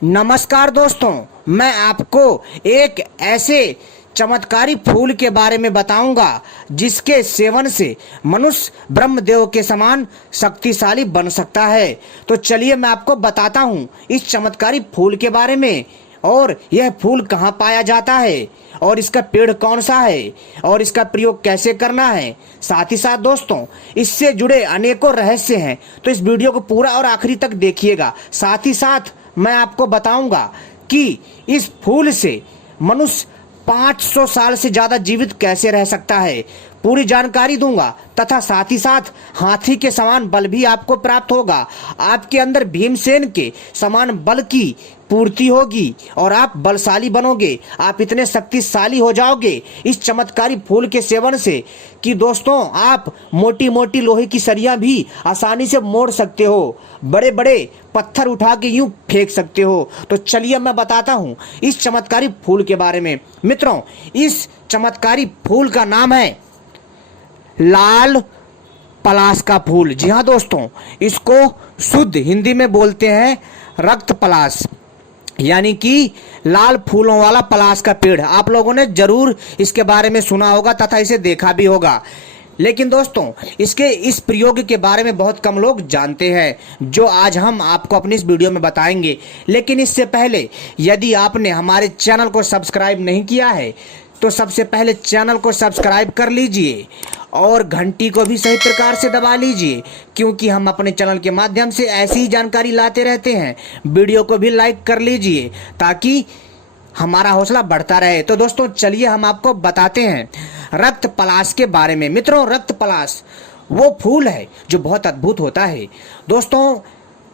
नमस्कार दोस्तों, मैं आपको एक ऐसे चमत्कारी फूल के बारे में बताऊंगा जिसके सेवन से मनुष्य ब्रह्मदेव के समान शक्तिशाली बन सकता है। तो चलिए मैं आपको बताता हूं इस चमत्कारी फूल के बारे में, और यह फूल कहाँ पाया जाता है, और इसका पेड़ कौन सा है, और इसका प्रयोग कैसे करना है। साथ ही साथ दोस्तों, इससे जुड़े अनेकों रहस्य हैं, तो इस वीडियो को पूरा और आखिरी तक देखिएगा। साथ ही साथ मैं आपको बताऊंगा कि इस फूल से मनुष्य 500 साल से ज्यादा जीवित कैसे रह सकता है, पूरी जानकारी दूंगा। तथा साथ ही साथ हाथी के समान बल भी आपको प्राप्त होगा, आपके अंदर भीमसेन के समान बल की पूर्ति होगी और आप बलशाली बनोगे। आप इतने शक्तिशाली हो जाओगे इस चमत्कारी फूल के सेवन से कि दोस्तों, आप मोटी मोटी लोहे की सरियां भी आसानी से मोड़ सकते हो, बड़े बड़े पत्थर उठा के यूं फेंक सकते हो। तो चलिए मैं बताता हूं इस चमत्कारी फूल के बारे में। मित्रों, इस चमत्कारी फूल का नाम है लाल पलाश का फूल। जी हाँ दोस्तों, इसको शुद्ध हिंदी में बोलते हैं रक्त पलाश, यानी कि लाल फूलों वाला पलाश का पेड़। आप लोगों ने जरूर इसके बारे में सुना होगा तथा इसे देखा भी होगा, लेकिन दोस्तों इसके इस प्रयोग के बारे में बहुत कम लोग जानते हैं, जो आज हम आपको अपनी इस वीडियो में बताएंगे। लेकिन इससे पहले यदि आपने हमारे चैनल को सब्सक्राइब नहीं किया है तो सबसे पहले चैनल को सब्सक्राइब कर लीजिए और घंटी को भी सही प्रकार से दबा लीजिए, क्योंकि हम अपने चैनल के माध्यम से ऐसी ही जानकारी लाते रहते हैं। वीडियो को भी लाइक कर लीजिए ताकि हमारा हौसला बढ़ता रहे। तो दोस्तों चलिए हम आपको बताते हैं रक्त पलाश के बारे में। मित्रों, रक्त पलाश वो फूल है जो बहुत अद्भुत होता है। दोस्तों,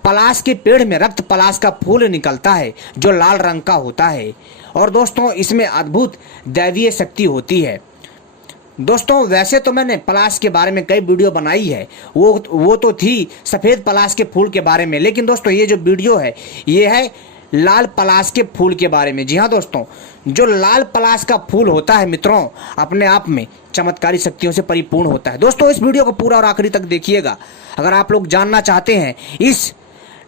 पलाश के पेड़ में रक्त पलाश का फूल निकलता है जो लाल रंग का होता है, और दोस्तों इसमें अद्भुत दैवीय शक्ति होती है। दोस्तों, वैसे तो मैंने पलाश के बारे में कई वीडियो बनाई है, वो तो थी सफ़ेद पलाश के फूल के बारे में, लेकिन दोस्तों ये जो वीडियो है ये है लाल पलाश के फूल के बारे में। जी हाँ दोस्तों, जो लाल पलाश का फूल होता है मित्रों, अपने आप में चमत्कारी शक्तियों से परिपूर्ण होता है। दोस्तों इस वीडियो को पूरा और आखिरी तक देखिएगा अगर आप लोग जानना चाहते हैं इस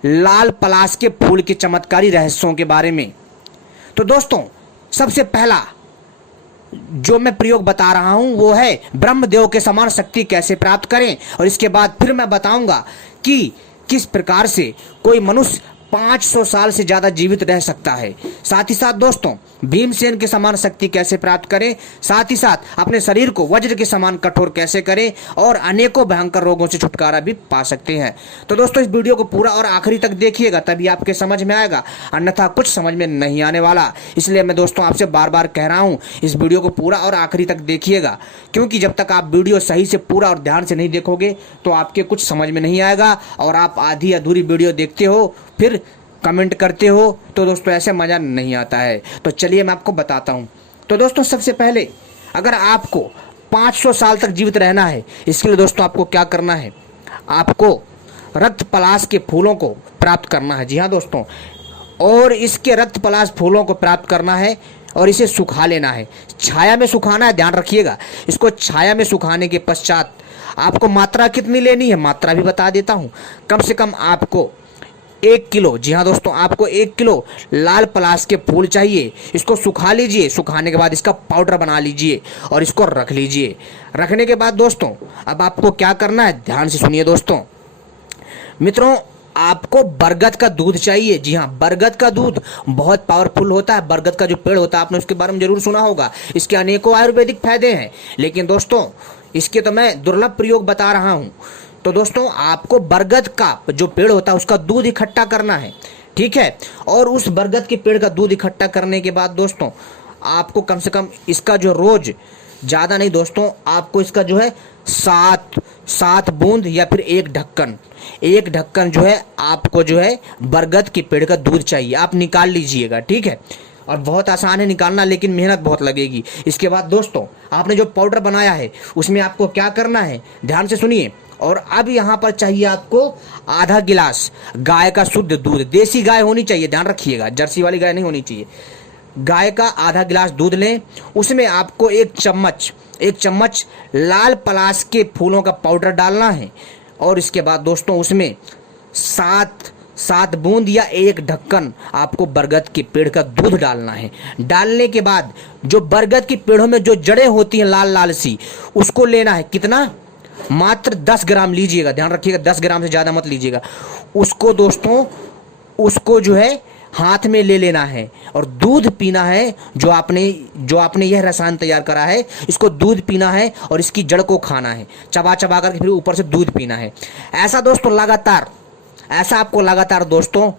लाल पलाश के फूल के चमत्कारी रहस्यों के बारे में। तो दोस्तों सबसे पहला जो मैं प्रयोग बता रहा हूं वो है ब्रह्मदेव के समान शक्ति कैसे प्राप्त करें, और इसके बाद फिर मैं बताऊंगा कि किस प्रकार से कोई मनुष्य 500 साल से ज्यादा जीवित रह सकता है। साथ ही साथ दोस्तों भीमसेन के समान शक्ति कैसे प्राप्त करें, साथ ही साथ अपने शरीर को वज्र के समान कठोर कैसे करें, और अनेकों भयंकर रोगों से छुटकारा भी पा सकते हैं। तो दोस्तों इस वीडियो को पूरा और आखिरी तक देखिएगा, तभी आपके समझ में आएगा, अन्यथा कुछ समझ में नहीं आने वाला। इसलिए मैं दोस्तों आपसे बार बार कह रहा हूँ इस वीडियो को पूरा और आखिरी तक देखिएगा, क्योंकि जब तक आप वीडियो सही से पूरा और ध्यान से नहीं देखोगे तो आपके कुछ समझ में नहीं आएगा, और आप आधी अधूरी वीडियो देखते हो फिर कमेंट करते हो, तो दोस्तों ऐसे मज़ा नहीं आता है। तो चलिए मैं आपको बताता हूँ। तो दोस्तों सबसे पहले अगर आपको 500 साल तक जीवित रहना है, इसके लिए दोस्तों आपको क्या करना है, आपको रक्त पलाश के फूलों को प्राप्त करना है। जी हाँ दोस्तों, और इसके रक्त पलाश फूलों को प्राप्त करना है और इसे सुखा लेना है, छाया में सुखाना है, ध्यान रखिएगा। इसको छाया में सुखाने के पश्चात आपको मात्रा कितनी लेनी है, मात्रा भी बता देता हूँ। कम से कम आपको 1 किलो, जी हाँ दोस्तों, आपको 1 किलो लाल पलाश के फूल चाहिए। इसको सुखा लीजिए, सुखाने के बाद इसका पाउडर बना लीजिए और इसको रख लीजिए। रखने के बाद दोस्तों अब आपको क्या करना है, ध्यान से सुनिए दोस्तों। मित्रों, आपको बरगद का दूध चाहिए। जी हाँ, बरगद का दूध बहुत पावरफुल होता है। बरगद का जो पेड़ होता है आपने उसके बारे में जरूर सुना होगा, इसके अनेकों आयुर्वेदिक फायदे हैं, लेकिन दोस्तों इसके तो मैं दुर्लभ प्रयोग बता रहा हूँ। तो दोस्तों आपको बरगद का जो पेड़ होता है उसका दूध इकट्ठा करना है, ठीक है। और उस बरगद के पेड़ का दूध इकट्ठा करने के बाद दोस्तों आपको कम से कम इसका जो रोज, ज़्यादा नहीं दोस्तों, आपको इसका जो है 7 बूंद या फिर एक ढक्कन जो है आपको जो है बरगद के पेड़ का दूध चाहिए। आप निकाल लीजिएगा, ठीक है। और बहुत आसान है निकालना, लेकिन मेहनत बहुत लगेगी। इसके बाद दोस्तों आपने जो पाउडर बनाया है उसमें आपको क्या करना है, ध्यान से सुनिए। और अब यहाँ पर चाहिए आपको आधा गिलास गाय का शुद्ध दूध, देसी गाय होनी चाहिए, ध्यान रखिएगा, जर्सी वाली गाय नहीं होनी चाहिए। गाय का आधा गिलास दूध लें, उसमें आपको एक चम्मच लाल पलाश के फूलों का पाउडर डालना है, और इसके बाद दोस्तों उसमें 7 7 बूंद या 1 ढक्कन आपको बरगद के पेड़ का दूध डालना है। डालने के बाद जो बरगद के पेड़ों में जो जड़ें होती हैं लाल लाल सी, उसको लेना है। कितना? मात्र 10 ग्राम लीजिएगा, ध्यान रखिएगा 10 ग्राम से ज़्यादा मत लीजिएगा। उसको दोस्तों, उसको जो है हाथ में ले लेना है और दूध पीना है। जो आपने यह रसायन तैयार करा है, इसको दूध पीना है और इसकी जड़ को खाना है, चबा चबा करके फिर ऊपर से दूध पीना है। ऐसा दोस्तों लगातार, ऐसा आपको लगातार दोस्तों,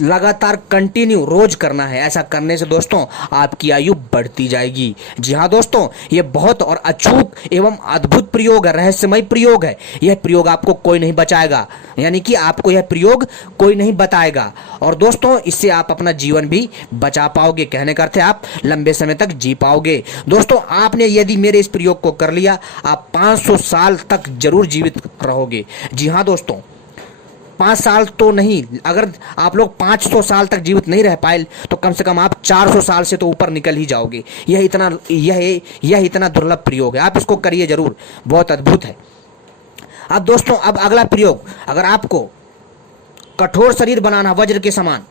लगातार कंटिन्यू रोज करना है। ऐसा करने से दोस्तों आपकी आयु बढ़ती जाएगी। जी हाँ दोस्तों, ये बहुत और अचूक एवं अद्भुत प्रयोग है, रहस्यमय प्रयोग है। यह प्रयोग आपको कोई नहीं बचाएगा, यानी कि आपको यह प्रयोग कोई नहीं बताएगा। और दोस्तों इससे आप अपना जीवन भी बचा पाओगे। कहने का अर्थ है आप लंबे समय तक जी पाओगे। दोस्तों आपने यदि मेरे इस प्रयोग को कर लिया, आप 500 साल तक जरूर जीवित रहोगे। जी हाँ दोस्तों, 5 साल तो नहीं, अगर आप लोग 500 साल तक जीवित नहीं रह पाए तो कम से कम आप 400 साल से तो ऊपर निकल ही जाओगे। यह इतना दुर्लभ प्रयोग है, आप इसको करिए जरूर, बहुत अद्भुत है। अब दोस्तों, अब अगला प्रयोग, अगर आपको कठोर शरीर बनाना, वज्र के समान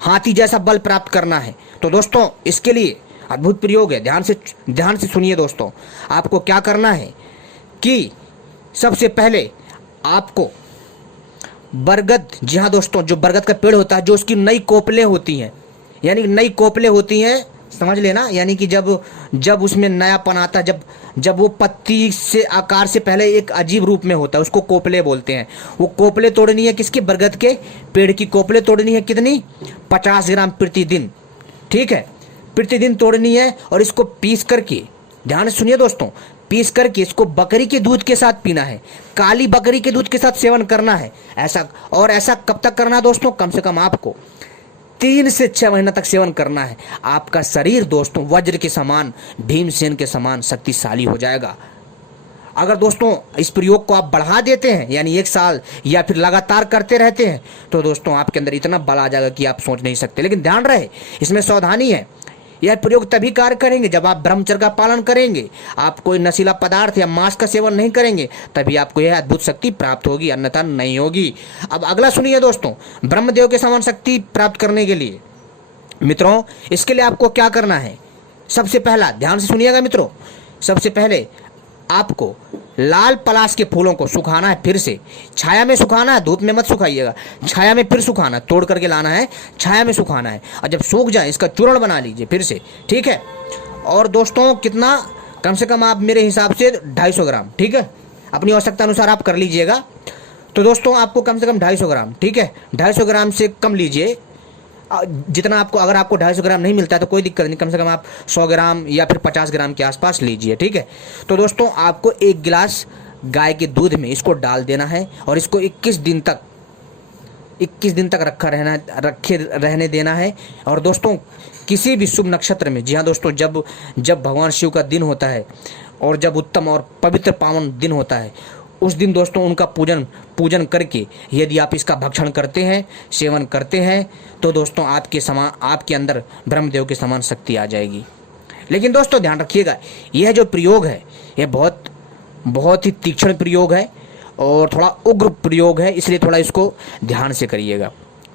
हाथी जैसा बल प्राप्त करना है, तो दोस्तों इसके लिए अद्भुत प्रयोग है। ध्यान से सुनिए दोस्तों। आपको क्या करना है कि सबसे पहले आपको बरगद, जी हाँ दोस्तों, जो बरगद का पेड़ होता है, जो उसकी नई कोपलें होती हैं, यानी नई कोपलें होती हैं, समझ लेना, यानी कि जब उसमें नयापन आता है, जब वो पत्ती से आकार से पहले एक अजीब रूप में होता है, उसको कोपले बोलते हैं। वो कोपले तोड़नी है, किसके? बरगद के पेड़ की कोपले तोड़नी है। कितनी? 50 ग्राम प्रतिदिन, ठीक है, प्रतिदिन तोड़नी है। और इसको पीस करके, ध्यान से सुनिए दोस्तों, पीस करके इसको बकरी के दूध के साथ पीना है, काली बकरी के दूध के साथ सेवन करना है। ऐसा कब तक करना है दोस्तों? कम से कम आपको 3 से 6 महीना तक सेवन करना है। आपका शरीर दोस्तों वज्र के समान, भीमसेन के समान शक्तिशाली हो जाएगा। अगर दोस्तों इस प्रयोग को आप बढ़ा देते हैं, यानी 1 साल या फिर लगातार करते रहते हैं, तो दोस्तों आपके अंदर इतना बल आ जाएगा कि आप सोच नहीं सकते। लेकिन ध्यान रहे, इसमें सावधानी है। यह प्रयोग तभी कार्य करेंगे जब आप ब्रह्मचर्य का पालन करेंगे, आप कोई नशीला पदार्थ या मांस का सेवन नहीं करेंगे, तभी आपको यह अद्भुत शक्ति प्राप्त होगी, अन्यथा नहीं होगी। अब अगला सुनिए दोस्तों, ब्रह्मदेव के समान शक्ति प्राप्त करने के लिए मित्रों, इसके लिए आपको क्या करना है? सबसे पहला, ध्यान से सुनिएगा मित्रों, सबसे पहले आपको लाल पलाश के फूलों को सुखाना है। फिर से छाया में सुखाना है, धूप में मत सुखाइएगा, छाया में फिर सुखाना, तोड़ करके लाना है, छाया में सुखाना है। और जब सूख जाए इसका चूर्ण बना लीजिए फिर से, ठीक है। और दोस्तों कितना? कम से कम आप मेरे हिसाब से 250 ग्राम, ठीक है, अपनी आवश्यकता अनुसार आप कर लीजिएगा। तो दोस्तों आपको कम से कम 250 ग्राम, ठीक है, 250 ग्राम से कम लीजिए, जितना आपको, अगर आपको 250 ग्राम नहीं मिलता है तो कोई दिक्कत नहीं, कम से कम आप 100 ग्राम या फिर 50 ग्राम के आसपास लीजिए, ठीक है। तो दोस्तों आपको 1 गिलास गाय के दूध में इसको डाल देना है और इसको 21 दिन तक रखे रहने देना है। और दोस्तों किसी भी शुभ नक्षत्र में, जी हाँ दोस्तों, जब भगवान शिव का दिन होता है और जब उत्तम और पवित्र पावन दिन होता है, उस दिन दोस्तों उनका पूजन करके यदि आप इसका भक्षण करते हैं, सेवन करते हैं, तो दोस्तों आपके अंदर ब्रह्मदेव के समान शक्ति आ जाएगी। लेकिन दोस्तों ध्यान रखिएगा, यह जो प्रयोग है यह बहुत ही तीक्ष्ण प्रयोग है और थोड़ा उग्र प्रयोग है, इसलिए थोड़ा इसको ध्यान से करिएगा,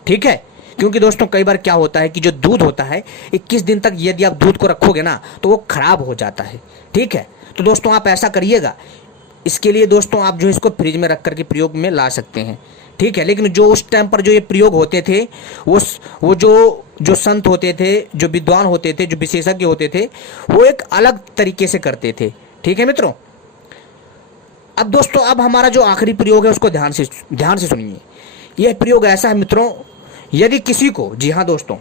ठीक है। क्योंकि दोस्तों कई बार क्या होता है कि जो दूध होता है 21 दिन तक यदि आप दूध को रखोगे ना तो वो खराब हो जाता है, ठीक है। तो दोस्तों आप ऐसा करिएगा, इसके लिए दोस्तों आप जो इसको फ्रिज में रख करके प्रयोग में ला सकते हैं, ठीक है। लेकिन जो उस टाइम पर जो ये प्रयोग होते थे, वो जो संत होते थे, जो विद्वान होते थे, जो विशेषज्ञ होते थे, वो एक अलग तरीके से करते थे, ठीक है मित्रों। अब दोस्तों अब हमारा जो आखिरी प्रयोग है उसको ध्यान से सुनिए। यह प्रयोग ऐसा है मित्रों, यदि किसी को, जी हाँ दोस्तों,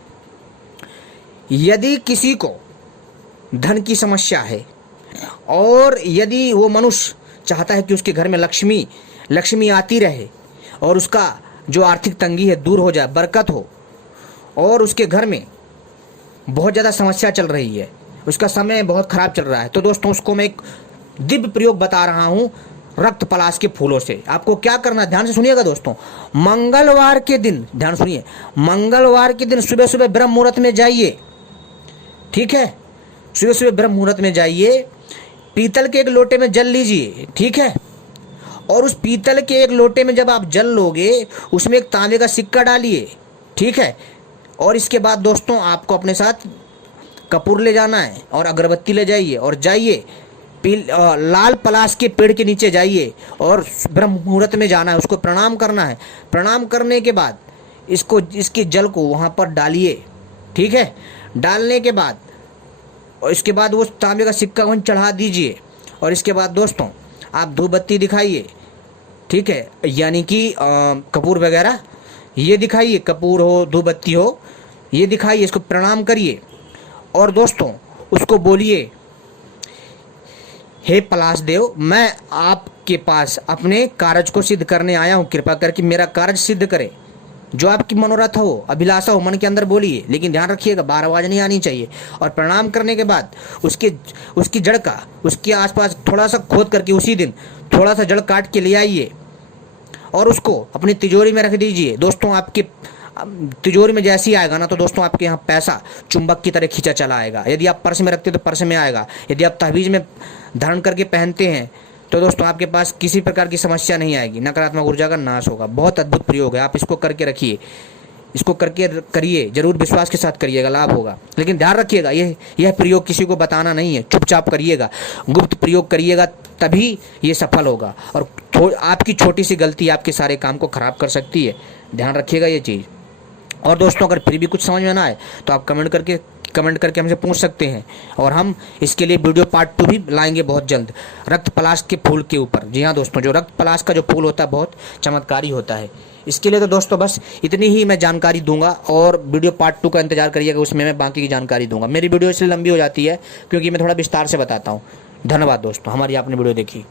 यदि किसी को धन की समस्या है और यदि वो मनुष्य चाहता है कि उसके घर में लक्ष्मी आती रहे और उसका जो आर्थिक तंगी है दूर हो जाए, बरकत हो, और उसके घर में बहुत ज़्यादा समस्या चल रही है, उसका समय बहुत खराब चल रहा है, तो दोस्तों उसको मैं एक दिव्य प्रयोग बता रहा हूँ, रक्त पलाश के फूलों से। आपको क्या करना है, ध्यान से सुनिएगा दोस्तों। मंगलवार के दिन, ध्यान सुनिए, मंगलवार के दिन सुबह सुबह ब्रह्म मुहूर्त में जाइए, ठीक है, सुबह सुबह ब्रह्म मुहूर्त में जाइए, पीतल के एक लोटे में जल लीजिए, ठीक है, और उस पीतल के एक लोटे में जब आप जल लोगे उसमें एक तांबे का सिक्का डालिए, ठीक है। और इसके बाद दोस्तों आपको अपने साथ कपूर ले जाना है और अगरबत्ती ले जाइए और जाइए लाल पलाश के पेड़ के नीचे जाइए और ब्रह्म मुहूर्त में जाना है, उसको प्रणाम करना है। प्रणाम करने के बाद इसके जल को वहाँ पर डालिए, ठीक है। डालने के बाद और इसके बाद वो तांबे का सिक्का वहीं चढ़ा दीजिए और इसके बाद दोस्तों आप धूप बत्ती दिखाइए, ठीक है, यानी कि कपूर वगैरह ये दिखाइए, कपूर हो धूप बत्ती हो ये दिखाइए, इसको प्रणाम करिए और दोस्तों उसको बोलिए, हे पलाश देव, मैं आपके पास अपने कार्य को सिद्ध करने आया हूँ, कृपा करके मेरा कार्य सिद्ध करे। जो आपकी मनोरथ हो, अभिलाषा हो, मन के अंदर बोलिए, लेकिन ध्यान रखिएगा बाहर आवाज नहीं आनी चाहिए। और प्रणाम करने के बाद उसकी जड़ का उसके आसपास थोड़ा सा खोद करके उसी दिन थोड़ा सा जड़ काट के ले आइए और उसको अपनी तिजोरी में रख दीजिए। दोस्तों आपके तिजोरी में जैसे ही आएगा ना तो दोस्तों आपके यहाँ पैसा चुंबक की तरह खींचा चला आएगा। यदि आप पर्स में रखते तो पर्स में आएगा, यदि आप तहवीज़ में धारण करके पहनते हैं तो दोस्तों आपके पास किसी प्रकार की समस्या नहीं आएगी, नकारात्मक ऊर्जा का नाश होगा। बहुत अद्भुत प्रयोग है, आप इसको करके रखिए, इसको करके करिए, जरूर विश्वास के साथ करिएगा, लाभ होगा। लेकिन ध्यान रखिएगा यह प्रयोग किसी को बताना नहीं है, चुपचाप करिएगा, गुप्त प्रयोग करिएगा, तभी ये सफल होगा। और आपकी छोटी सी गलती आपके सारे काम को खराब कर सकती है, ध्यान रखिएगा ये चीज़। और दोस्तों अगर फिर भी कुछ समझ में ना आए तो आप कमेंट करके हमसे पूछ सकते हैं और हम इसके लिए वीडियो पार्ट 2 भी लाएंगे बहुत जल्द, रक्त पलाश के फूल के ऊपर। जी हाँ दोस्तों, जो रक्त पलाश का जो फूल होता है बहुत चमत्कारी होता है। इसके लिए तो दोस्तों बस इतनी ही मैं जानकारी दूंगा और वीडियो पार्ट 2 का इंतजार करिएगा, उसमें मैं बाकी की जानकारी दूंगा। मेरी वीडियो इसलिए लंबी हो जाती है क्योंकि मैं थोड़ा विस्तार से बताता हूँ। धन्यवाद दोस्तों, हमारी आपने वीडियो देखी।